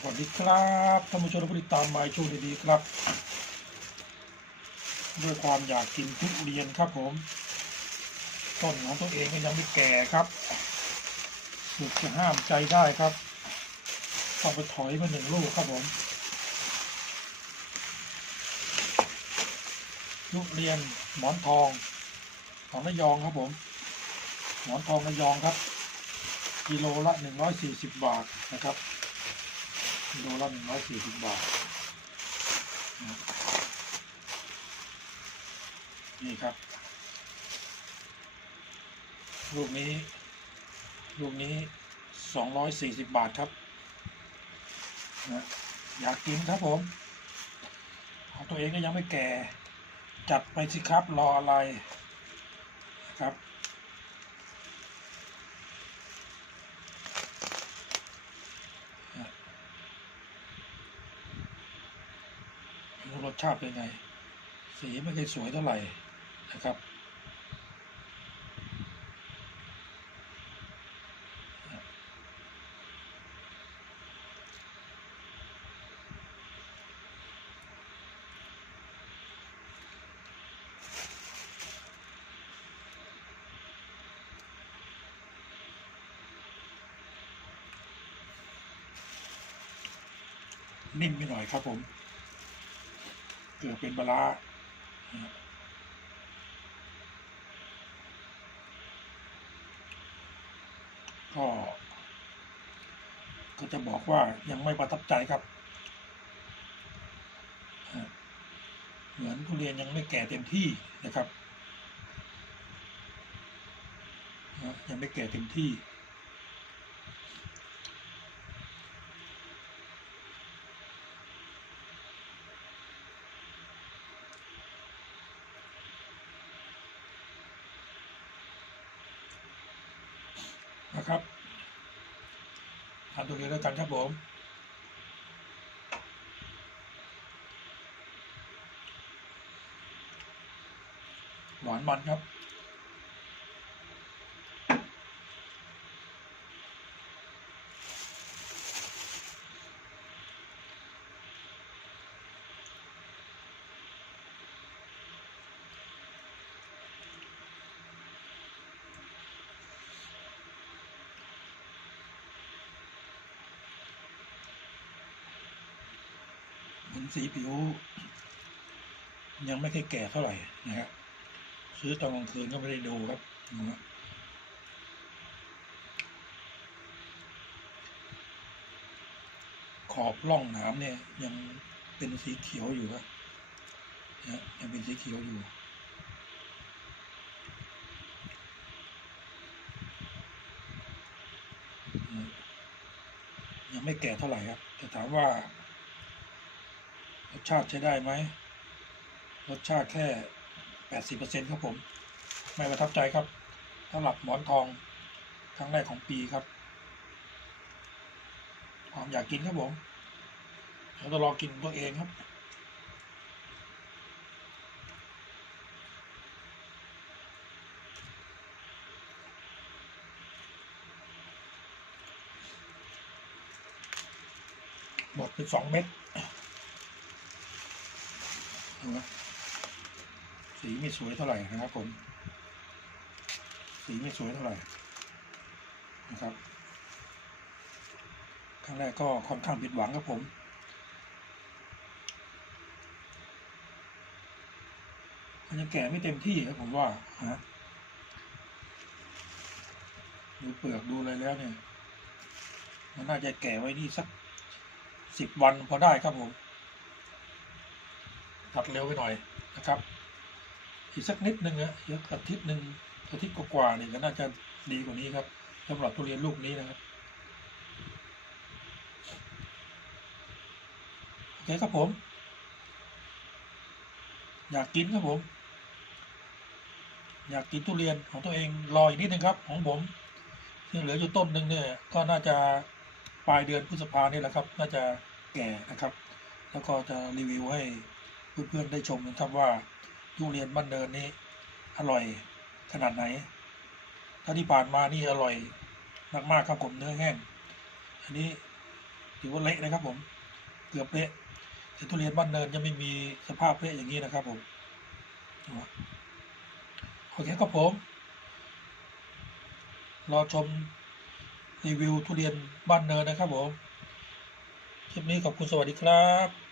สวัสดีครับท่านผู้ชมและผู้ติดตามมาช่วงดีๆครับ ด้วยความอยากกินทุเรียนครับผม ต้นของตัวเองก็ยังไม่แก่ครับสุดจะห้ามใจได้ครับต้องไปถอยมาหนึ่งลูกครับผมทุเรียนหมอนทองของระยองครับผม หมอนทองระยองครับ กิโลละหนึ่งร้อยสี่สิบบาทนะครับ โลละหนึ่งร้อยสี่สิบบาท นี่ครับ ลูกนี้ ลูกนี้สองร้อยสี่สิบบาทครับนะอยากกินครับผมของตัวเองก็ยังไม่แก่ จัดไปสิครับรออะไรครับ ชาติเป็นไง สีไม่เคยสวยเท่าไหร่นะครับนิ่มไปหน่อยครับผม เกือบเป็นบลาก็ก็จะบอกว่ายังไม่ประทับใจครับ เหมือนทุเรียนยังไม่แก่เต็มที่นะครับยังไม่แก่เต็มที่ นะครับทาตัวเดียวแล้วกันครับผมหวานมันครับ สีผิว ยังไม่ค่อยแก่เท่าไหร่นะครับซื้อตอนกลางคืนก็ไม่ได้ดูครับนะขอบร่องหนามเนี่ย ยังเป็นสีเขียวอยู่ครับนะยังเป็นสีเขียวอยู่ยังไม่แก่เท่าไหร่ครับแต่ถามว่า สชาติใช้ได้ไหมรสชาติแค่แปดสิบเปอร์เซ็นครับผม ไม่ประทับใจครับสำหรับหมอนทองครั้งแรกของปีครับความอยากกินครับผมเราจะลองกินตัวเองครับหมดไปสองเม็ด นไหมสีไม่สวยเท่าไหร่นะครับผม สีไม่สวยเท่าไหร่นะครับครั้งแรกก็ค่อนข้างผิดหวังครับผมมันยังแก่ไม่เต็มที่ครับผมว่าฮะดูเปลือกดูอะไรแล้วเนี่ย มันน่าจะแก่ไว้นี่สักสิบวันพอได้ครับผม ตัดเร็วไปหน่อยนะครับ อีกสักนิดนึงนะอีกอาทิตย์หนึ่งอาทิตย์กว่าๆเนี่ยก็น่าจะดีกว่านี้ครับสำหรับทุเรียนลูกนี้นะครับโอเคครับผม อยากกินครับผม อยากกินทุเรียนของตัวเองรออีกนิดนึงครับ ของผมยังเหลืออยู่ต้นหนึ่งเนี่ยก็น่าจะปลายเดือนพฤษภาเนี่ยแหละครับ น่าจะแก่นะครับ แล้วก็จะรีวิวให้ เพื่อนๆได้ชมนะครับว่าทุเรียนบ้านเนินนี้ อร่อยขนาดไหน ถ้าที่ผ่านมานี่อร่อยมากๆครับผมเนื้อแห้ง อันนี้ถือว่าเละนะครับผม เกือบเละแต่ทุเรียนบ้านเนินจะไม่มีสภาพเละอย่างนี้นะครับผมโอเคครับผม รอชมรีวิวทุเรียนบ้านเนินนะครับผม คลิปนี้ขอบคุณสวัสดีครับ